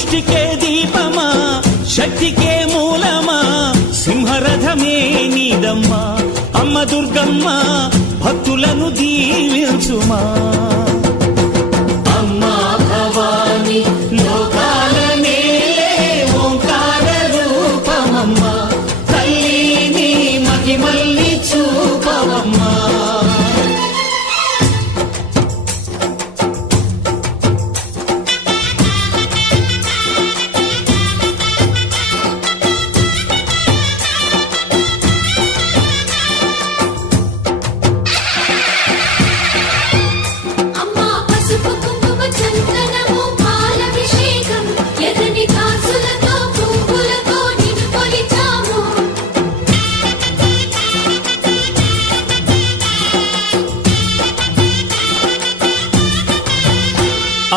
సృష్టికే దీపమా శక్తికే మూలమా సింహరథమే నీదమ్మా అమ్మ దుర్గమ్మ భక్తులను దీవించుమా అమ్మా భవాని లోకాల నేలే ఓంకార రూపమమ్మా తల్లిని మహిమల్ని చూపవమ్మా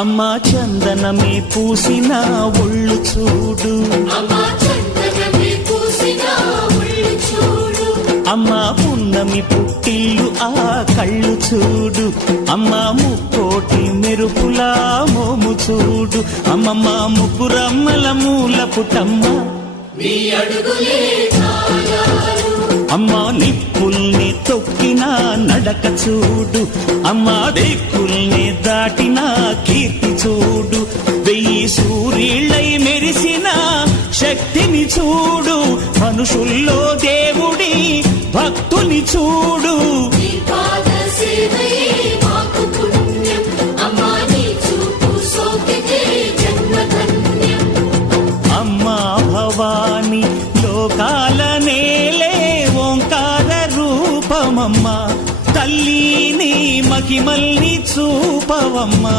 అమ్మా చందనమే పూసిన ఒళ్ళు చూడు అమ్మా పున్నమి పుట్టిల్లు ఆ కళ్ళు చూడు అమ్మా ముక్కోటి మెరుపులా మోము చూడు అమ్మమ్మ ముగ్గురమ్మల మూల పుటమ్మ అమ్మా నిప్పుల్ని తొక్కిన నడక చూడు అమ్మా దిక్కుల్ని దాటిన కీర్తి చూడు 1000 సూర్యులై మెరిసిన శక్తిని చూడు మనుషుల్లో దేవుడి భక్తుని చూడు అమ్మా భవాని లోకాల నేలే ఓంకార రూపమమ్మా తల్లిని మహిమల్ని చూపవమ్మా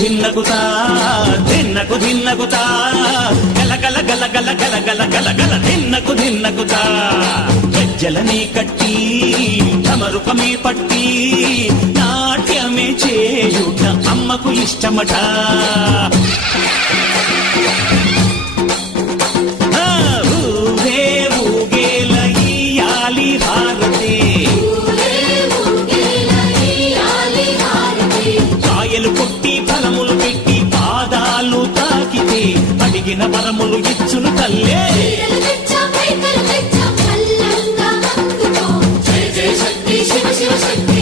ధిన్నకుతా ధిన్నకు ధిన్నకుతా గల గల గల గల గల గల గల గల ధిన్నకుతా గజ్జలనే కట్టి ఢమరుకమే పట్టి నాట్యమే చేయుట అమ్మకు ఇష్టమట ఊగే ఊగేల ఇయ్యాలి హారతి కాయలు కొట్టి ఫలములు పెట్టి పాదాలు తాకితే అడిగిన వరములు ఇచ్చును తల్లే జయ జయ శక్తి శివ శివ శక్తి